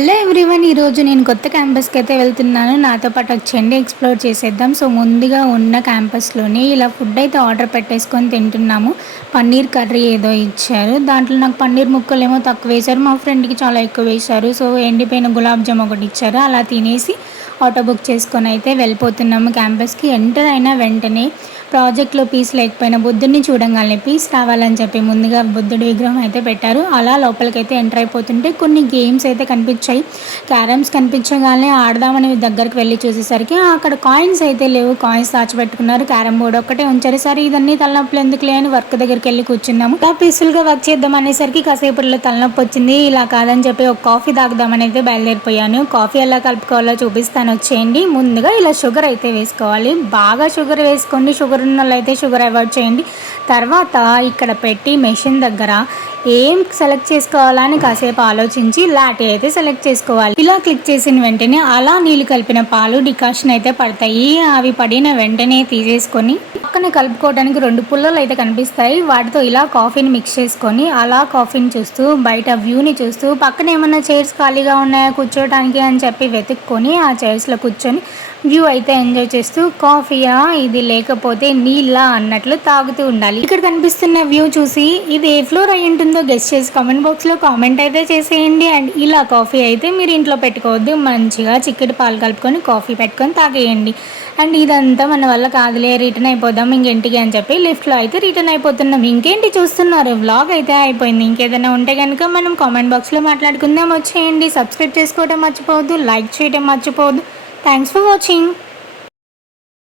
Hello everyone, ఈరోజు నేను కొత్త క్యాంపస్కి అయితే వెళ్తున్నాను. నాతో పాటు వచ్చేయండి, ఎక్స్ప్లోర్ చేసేద్దాం. సో ముందుగా ఉన్న క్యాంపస్లోనే ఇలా ఫుడ్ అయితే ఆర్డర్ పెట్టేసుకొని తింటున్నాము. పన్నీర్ కర్రీ ఏదో ఇచ్చారు. దాంట్లో నాకు పన్నీర్ ముక్కలు ఏమో తక్కువ వేశారు, మా ఫ్రెండ్కి చాలా ఎక్కువ వేశారు. సో ఎండిపోయిన గులాబ్ జామ్ ఒకటి ఇచ్చారు. అలా తినేసి ఆటో బుక్ చేసుకొని అయితే వెళ్ళిపోతున్నాము క్యాంపస్కి. ఎంటర్ అయిన వెంటనే ప్రాజెక్ట్లో పీస్ లేకపోయినా బుద్ధుడిని చూడంగానే పీస్ రావాలని చెప్పి ముందుగా బుద్ధుడి విగ్రహం అయితే పెట్టారు. అలా లోపలికైతే ఎంటర్ అయిపోతుంటే కొన్ని గేమ్స్ అయితే కనిపించాయి. క్యారమ్స్ కనిపించగానే ఆడదామని దగ్గరికి వెళ్ళి చూసేసరికి అక్కడ కాయిన్స్ అయితే లేవు. కాయిన్స్ దాచిపెట్టుకున్నారు. క్యారమ్ బోర్డు ఒక్కటే ఉంచారు. సరే ఇదన్నీ తలనొప్పులు ఎందుకులే అని వర్క్ దగ్గరికి వెళ్ళి కూర్చున్నాము. ఇలా పీస్ఫుల్గా వర్క్ చేద్దాం అనేసరికి కాసేపట్లో తలనొప్పి వచ్చింది. ఇలా కాదని చెప్పి ఒక కాఫీ తాగుదామని అయితే బయలుదేరిపోయాను. కాఫీ ఎలా కలుపుకోవాలో చూపిస్తాను, వచ్చేయండి. ముందుగా ఇలా షుగర్ అయితే వేసుకోవాలి. బాగా షుగర్ వేసుకోండి. షుగర్ ఉన్న వాళ్ళు అయితే షుగర్ అవాయిడ్ చేయండి. తర్వాత ఇక్కడ పెట్టి మెషిన్ దగ్గర ఏం సెలెక్ట్ చేసుకోవాలని కాసేపు ఆలోచించి లాటే అయితే సెలెక్ట్ చేసుకోవాలి. ఇలా క్లిక్ చేసిన వెంటనే అలా నీళ్ళు కలిపిన పాలు డికాషన్ అయితే పడతాయి. అవి పడిన వెంటనే తీసేసుకొని పక్కన కలుపుకోవడానికి 2 పుల్లలు అయితే కనిపిస్తాయి. వాటితో ఇలా కాఫీని మిక్స్ చేసుకొని అలా కాఫీని చూస్తూ బయట వ్యూని చూస్తూ పక్కన ఏమన్నా చైర్స్ ఖాళీగా ఉన్నాయా కూర్చోడానికి అని చెప్పి వెతుక్కొని ఆ చైర్స్లో కూర్చొని వ్యూ అయితే ఎంజాయ్ చేస్తూ కాఫీయా ఇది లేకపోతే నీళ్ళ అన్నట్లు తాగుతూ ఉండాలి. ఇక్కడ కనిపిస్తున్న వ్యూ చూసి ఇది ఏ ఫ్లోర్ అయి ఉంటుందో గెస్ట్ చేసి కామెంట్ బాక్స్లో కామెంట్ అయితే చేసేయండి. అండ్ ఇలా కాఫీ అయితే మీరు ఇంట్లో పెట్టుకోవద్దు, మంచిగా చిక్కటి పాలు కలుపుకొని కాఫీ పెట్టుకొని తాగేయండి. అండ్ ఇదంతా మన వల్ల కాదులే, రిటర్న్ అయిపోదాం ఇంకెంటికి అని చెప్పి లిఫ్ట్లో అయితే రిటర్న్ అయిపోతున్నాం. ఇంకేంటి చూస్తున్నారు, వ్లాగ్ అయితే అయిపోయింది. ఇంకేదైనా ఉంటే కనుక మనం కామెంట్ బాక్స్లో మాట్లాడుకుందాం, వచ్చేయండి. సబ్స్క్రైబ్ చేసుకోవడం మర్చిపోవద్దు, లైక్ చేయడం మర్చిపోవద్దు. Thanks for watching.